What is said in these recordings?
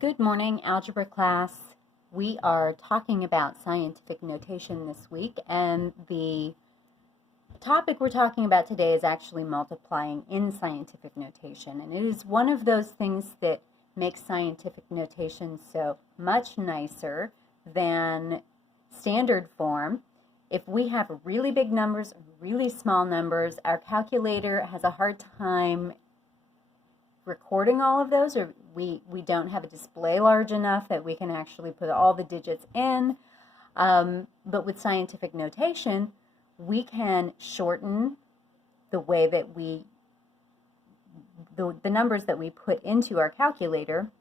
Good morning, algebra class. We are talking about scientific notation this week, and the topic we're talking about today is actually multiplying in scientific notation. And it is one of those things that makes scientific notation so much nicer than standard form. If we have really big numbers, really small numbers, our calculator has a hard time recording all of those, or we don't have a display large enough that we can actually put all the digits in. But with scientific notation, we can shorten the way that the numbers that we put into our calculator,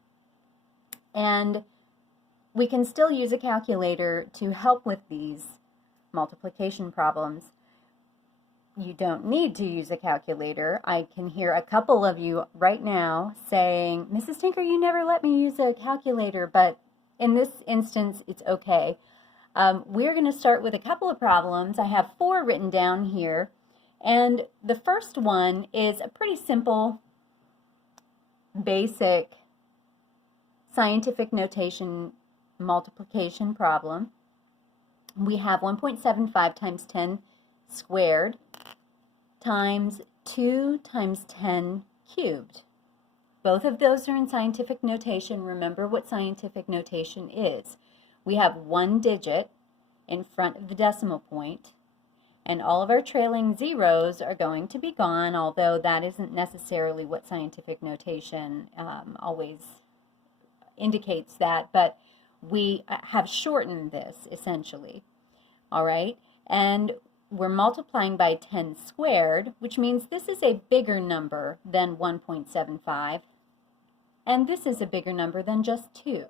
and we can still use a calculator to help with these multiplication problems. You don't need to use a calculator. I can hear a couple of you right now saying, Mrs. Tinker, you never let me use a calculator, but in this instance, it's okay. We're going to start with a couple of problems. I have 4 written down here, and the first one is a pretty simple, basic scientific notation multiplication problem. We have 1.75 times 10 squared times 2 times 10 cubed. Both of those are in scientific notation. Remember what scientific notation is. We have one digit in front of the decimal point, and all of our trailing zeros are going to be gone, although that isn't necessarily what scientific notation always indicates that, but we have shortened this essentially. All right, and we're multiplying by 10 squared, which means this is a bigger number than 1.75, and this is a bigger number than just 2,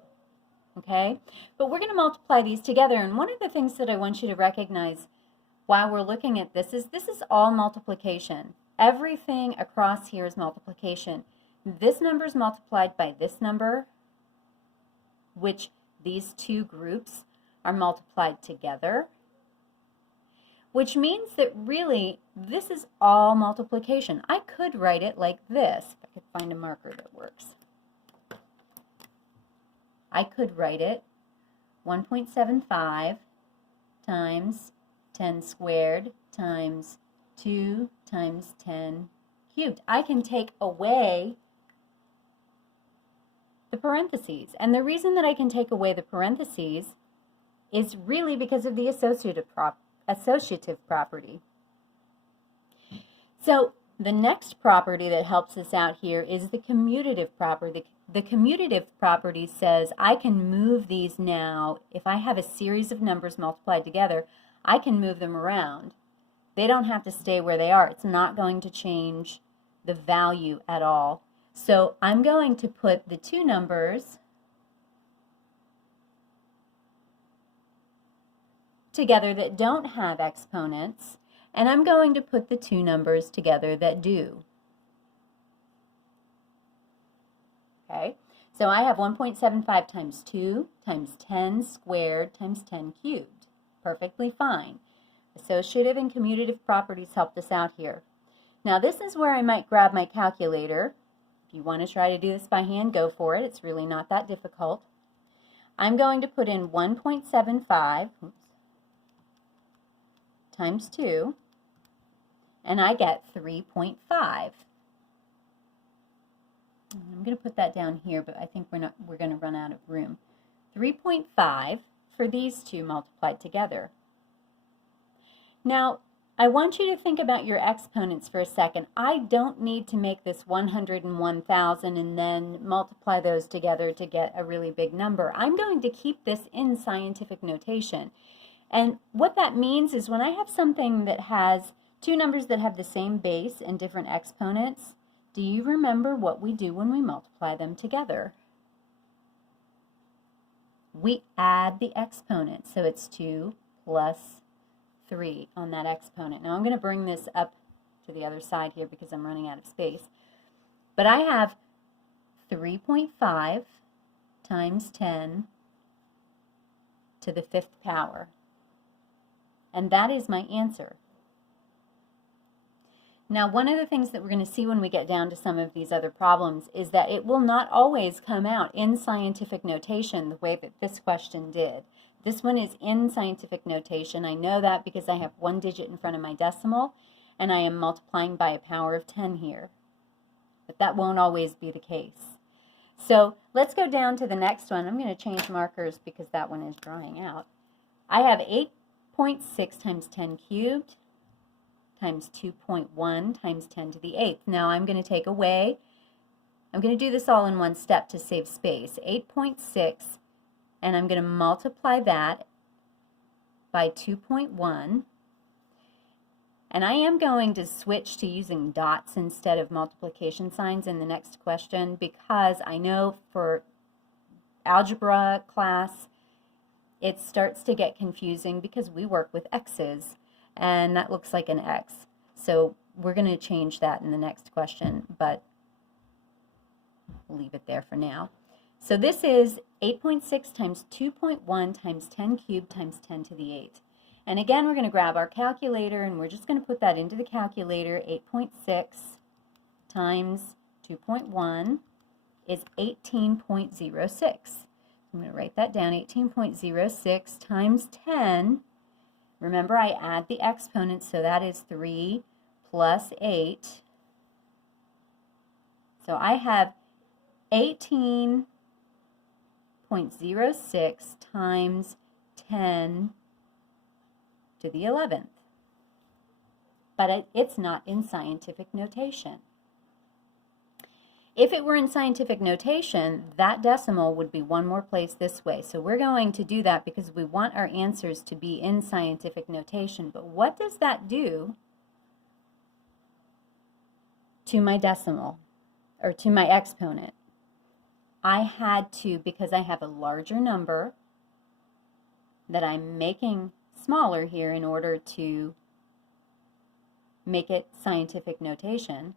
okay? But we're going to multiply these together, and one of the things that I want you to recognize while we're looking at this is all multiplication. Everything across here is multiplication. This number is multiplied by this number, which these two groups are multiplied together, which means that really this is all multiplication. I could write it like this, if I could find a marker that works. I could write it 1.75 times 10 squared times 2 times 10 cubed. I can take away the parentheses, and the reason that I can take away the parentheses is really because of the associative property. So the next property that helps us out here is the commutative property. The commutative property says I can move these now. If I have a series of numbers multiplied together, I can move them around. They don't have to stay where they are. It's not going to change the value at all. So I'm going to put the two numbers together that don't have exponents, and I'm going to put the two numbers together that do. Okay, so I have 1.75 times 2 times 10 squared times 10 cubed. Perfectly fine. Associative and commutative properties helped us out here. Now this is where I might grab my calculator. If you want to try to do this by hand, go for it. It's really not that difficult. I'm going to put in 1.75 times 2, and I get 3.5. I'm going to put that down here, but I think we're going to run out of room. 3.5 for these two multiplied together. Now, I want you to think about your exponents for a second. I don't need to make this 101,000 and then multiply those together to get a really big number. I'm going to keep this in scientific notation. And what that means is when I have something that has two numbers that have the same base and different exponents, do you remember what we do when we multiply them together? We add the exponent, so it's 2 plus 3 on that exponent. Now I'm going to bring this up to the other side here because I'm running out of space. But I have 3.5 times 10 to the 5th power. And that is my answer. Now, one of the things that we're going to see when we get down to some of these other problems is that it will not always come out in scientific notation the way that this question did. This one is in scientific notation. I know that because I have one digit in front of my decimal, and I am multiplying by a power of 10 here. But that won't always be the case. So let's go down to the next one. I'm going to change markers because that one is drying out. I have 8.6 times 10 cubed times 2.1 times 10 to the 8th. Now I'm going to take away, I'm going to do this all in one step to save space. 8.6, and I'm going to multiply that by 2.1. And I am going to switch to using dots instead of multiplication signs in the next question because I know for algebra class it starts to get confusing because we work with x's. And that looks like an X. So we're going to change that in the next question, but we'll leave it there for now. So this is 8.6 times 2.1 times 10 cubed times 10 to the 8th. And again, we're going to grab our calculator and we're just going to put that into the calculator. 8.6 times 2.1 is 18.06. I'm going to write that down. 18.06 times 10. Remember, I add the exponents, so that is 3 plus 8. So I have 18.06 times 10 to the 11th. But it's not in scientific notation. If it were in scientific notation, that decimal would be one more place this way. So we're going to do that because we want our answers to be in scientific notation. But what does that do to my decimal, or to my exponent? I had to, because I have a larger number that I'm making smaller here in order to make it scientific notation.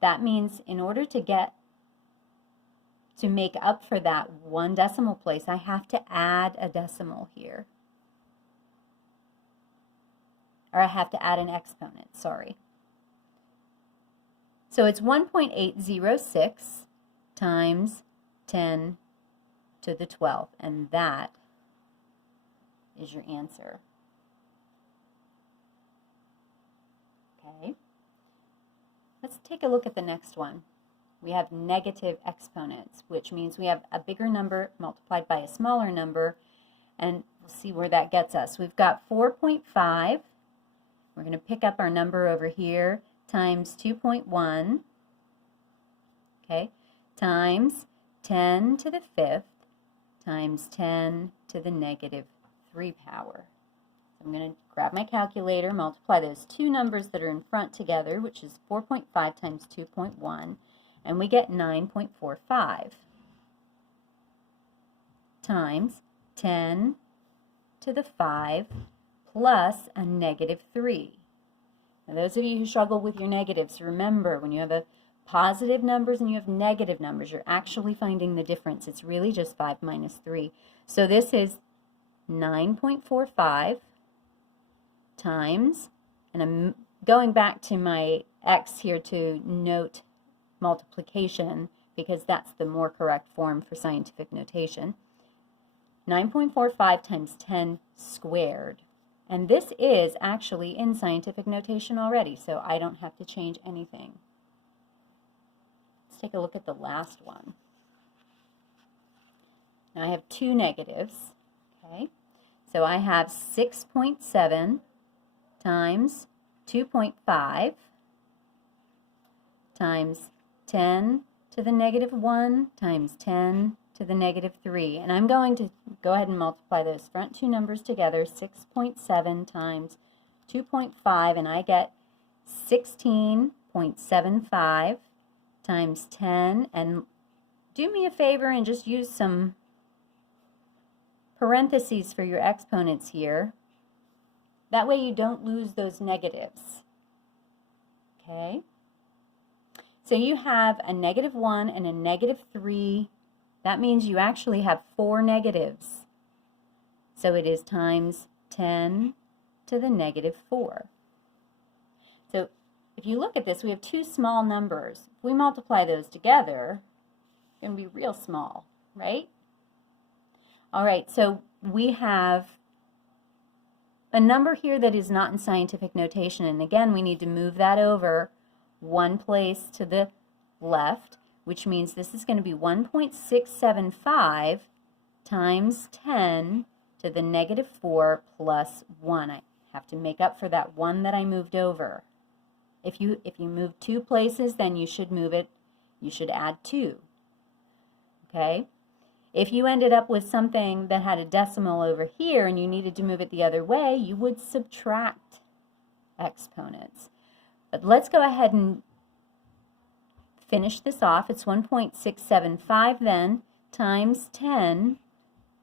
That means in order to make up for that one decimal place, I have to add a decimal here. Or I have to add an exponent, sorry. So it's 1.806 times 10 to the 12th, and that is your answer. Okay. Let's take a look at the next one. We have negative exponents, which means we have a bigger number multiplied by a smaller number, and we'll see where that gets us. We've got 4.5. We're going to pick up our number over here, times 2.1, okay, times 10 to the 5th, times 10 to the negative 3 power. So I'm going to grab my calculator, multiply those two numbers that are in front together, which is 4.5 times 2.1, and we get 9.45 times 10 to the 5 plus a negative 3. Now, those of you who struggle with your negatives, remember when you have positive numbers and you have negative numbers, you're actually finding the difference. It's really just 5 minus 3. So this is 9.45 times, and I'm going back to my x here to note multiplication because that's the more correct form for scientific notation. 9.45 times 10 squared. And this is actually in scientific notation already, so I don't have to change anything. Let's take a look at the last one. Now I have two negatives, okay? So I have 6.7 times 2.5 times 10 to the negative 1 times 10 to the negative 3. And I'm going to go ahead and multiply those front two numbers together, 6.7 times 2.5, and I get 16.75 times 10. And do me a favor and just use some parentheses for your exponents here. That way you don't lose those negatives. Okay? So you have a negative 1 and a negative 3. That means you actually have 4 negatives. So it is times 10 to the negative 4. So if you look at this, we have two small numbers. If we multiply those together, it's going to be real small, right? All right, so we have a number here that is not in scientific notation, and again, we need to move that over one place to the left, which means this is going to be 1.675 times 10 to the negative 4 plus 1. I have to make up for that 1 that I moved over. If you move 2 places, then you should add 2. Okay? If you ended up with something that had a decimal over here and you needed to move it the other way, you would subtract exponents. But let's go ahead and finish this off. It's 1.675 then times 10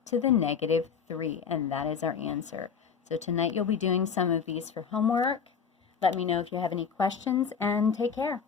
to the negative 3, and that is our answer. So tonight you'll be doing some of these for homework. Let me know if you have any questions, and take care.